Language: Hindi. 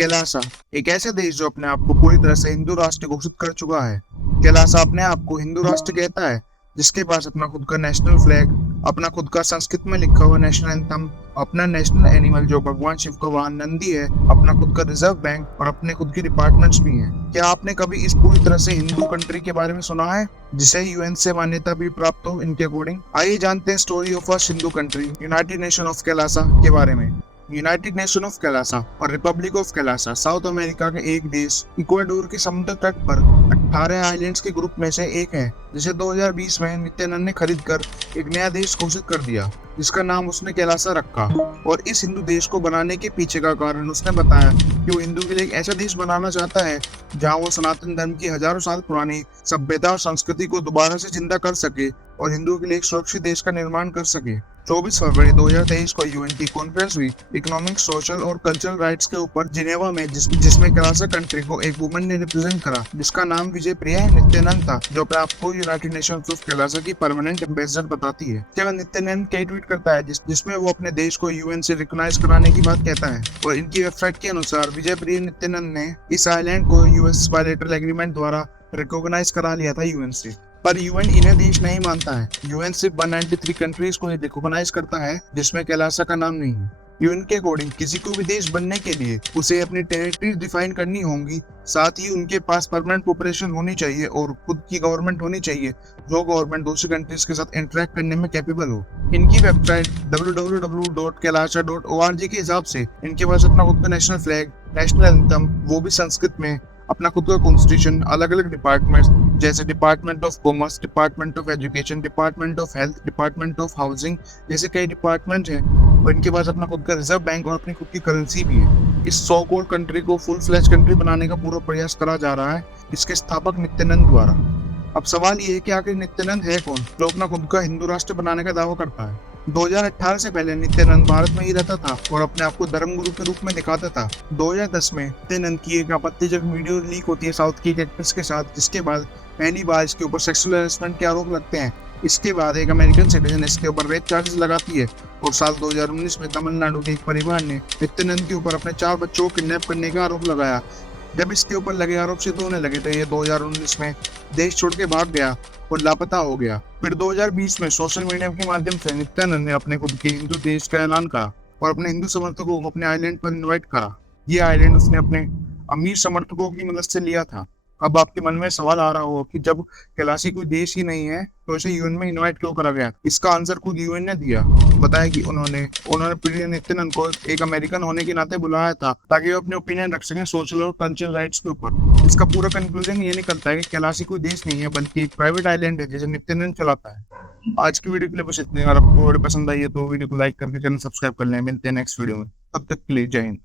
कैलासा एक ऐसा देश जो अपने आप को पूरी तरह से हिंदू राष्ट्र घोषित कर चुका है। कैलासा अपने आप को हिंदू राष्ट्र कहता है, जिसके पास अपना खुद का नेशनल फ्लैग, अपना खुद का संस्कृत में लिखा हुआ नेशनल एंथम, अपना नेशनल एनिमल जो भगवान शिव का वाहन नंदी है, अपना खुद का रिजर्व बैंक और अपने खुद की डिपार्टमेंट्स भी हैं। क्या आपने कभी इस पूरी तरह से हिंदू कंट्री के बारे में सुना है, जिसे यूएन से मान्यता भी प्राप्त हो इनके अकॉर्डिंग? आइए जानते हैं story of first Hindu country, United nation of Kailasa के बारे में। यूनाइटेड नेशन ऑफ कैलासा और Republic of Kailasa south America के एक देश इक्वाडोर के समुद्र तट पर 18 आइलैंड्स के ग्रुप में से एक है, जिसे 2020 में नित्यानंद ने खरीद कर एक नया देश घोषित कर दिया, जिसका नाम उसने कैलासा रखा। और इस हिंदू देश को बनाने के पीछे का कारण उसने बताया कि वो हिंदू के लिए एक ऐसा देश बनाना चाहता है जहाँ वो सनातन धर्म की हजारों साल पुरानी सभ्यता और संस्कृति को दोबारा से जिंदा कर सके और हिंदुओं के लिए एक सुरक्षित देश का निर्माण कर सके। 24 फरवरी 2023 को यूएन की कॉन्फ्रेंस हुई इकोनॉमिक, सोशल और कल्चरल राइट्स के ऊपर जिनेवा में, जिसमें कैलासा कंट्री को एक वुमन ने रिप्रेजेंट करा, जिसका नाम विजय प्रिया नित्यानंद था, जो अपने आप को यूनाइटेड नेशंस ऑफ कैलासा की परमानेंट एम्बेसडर बताती है। केवल नित्यानंद कई ट्वीट करता है जिसमें वो अपने देश को यूएन से रिकॉग्नाइज कराने की बात कहता है। और इनकी वेबसाइट के अनुसार विजय प्रिया नित्यानंद ने इस आइलैंड को यूएस बायलैटरल एग्रीमेंट द्वारा रिकॉग्नाइज करा लिया था यूएन से, पर यूएन इन्हें देश नहीं मानता है। यूएन सिर्फ 193 कंट्रीज को रिकॉग्नाइज करता है, जिसमें कैलासा का नाम नहीं है। यूएन के अकॉर्डिंग किसी को भी देश बनने के लिए उसे अपनी टेरिटरी डिफाइन करनी होंगी, साथ ही उनके पास परमानेंट पॉपुलेशन होनी चाहिए और खुद की गवर्नमेंट होनी चाहिए, जो गवर्नमेंट दूसरी कंट्रीज के साथ इंटरेक्ट करने में कैपेबल हो। इनकी वेबसाइट www.kailasa.org के हिसाब से इनके पास अपना खुद का नेशनल फ्लैग, नेशनल एंथम, वो भी संस्कृत में, अपना खुद का कॉन्स्टिट्यूशन, अलग अलग डिपार्टमेंट्स जैसे department of commerce, department of education, department of health, department of housing जैसे कई डिपार्टमेंट हैं। और इनके पास अपना खुद का रिजर्व बैंक और अपनी खुद की करेंसी भी है। इस सो कॉल्ड कंट्री को फुल फ्लैश कंट्री बनाने का पूरा प्रयास करा जा रहा है इसके स्थापक नित्यानंद द्वारा। अब सवाल ये है कि आखिर नित्यानंद है कौन जो अपना खुद का हिंदू राष्ट्र बनाने का दावा करता है? 2018 से पहले नित्यानंद भारत में ही रहता था और अपने आप को धर्मगुरु के रूप में दिखाता था। 2010 में नित्यानंद की एक आपत्तिजनक वीडियो लीक होती है साउथ की एक एक्ट्रेस के साथ, जिसके बाद पहली बार इसके ऊपर सेक्सुअल हैरेसमेंट के आरोप लगते हैं। इसके बाद एक अमेरिकन सिटीजन इसके ऊपर रेप चार्जेस लगाती है और साल 2019 में तमिलनाडु के एक परिवार ने नित्यानंद के ऊपर अपने 4 बच्चों को किडनैप करने का आरोप लगाया। जब इसके ऊपर लगे आरोप सिद्ध होने लगे थे, ये 2019 में देश छोड़ के भाग गया और लापता हो गया। फिर 2020 में सोशल मीडिया के माध्यम से नित्यानंद ने अपने खुद के हिंदू देश का ऐलान करा और अपने हिंदू समर्थकों को अपने आइलैंड पर इनवाइट करा। ये आइलैंड उसने अपने अमीर समर्थकों की मदद से लिया था। अब आपके मन में सवाल आ रहा हो कि जब कैलासी कोई देश ही नहीं है तो इसे यूएन में इनवाइट क्यों करा गया? इसका आंसर खुद यूएन ने दिया। बताया कि उन्होंने प्रिय नित्यानंद को एक अमेरिकन होने के नाते बुलाया था ताकि वो अपने ओपिनियन रख सकें सोशल और कल्चरल राइट्स के ऊपर। इसका पूरा कंक्लूजन ये निकलता है कि कैलासी कोई देश नहीं है बल्कि एक प्राइवेट आइलैंड है जिसे नित्यानंद चलाता है। आज की वीडियो के लिए बस इतने। अगर आपको वीडियो पसंद आई है तो वीडियो को लाइक करके चैनल सब्सक्राइब कर लें। मिलते हैं नेक्स्ट वीडियो में, तब तक के लिए जय हिंद।